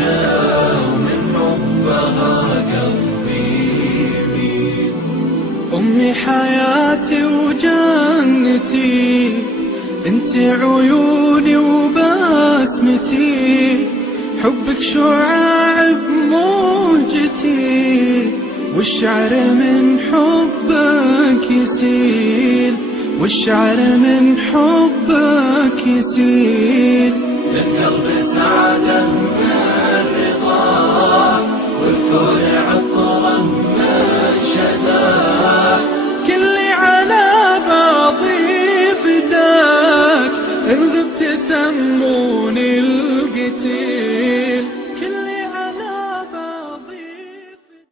عاشا ومن حبها قلبي يميل. أمي حياتي وجنتي، انت عيوني وبسمتي، حبك شعاع بموجتي، والشعر من حبك يسيل، والشعر من حبك يسيل. للقلب سعادة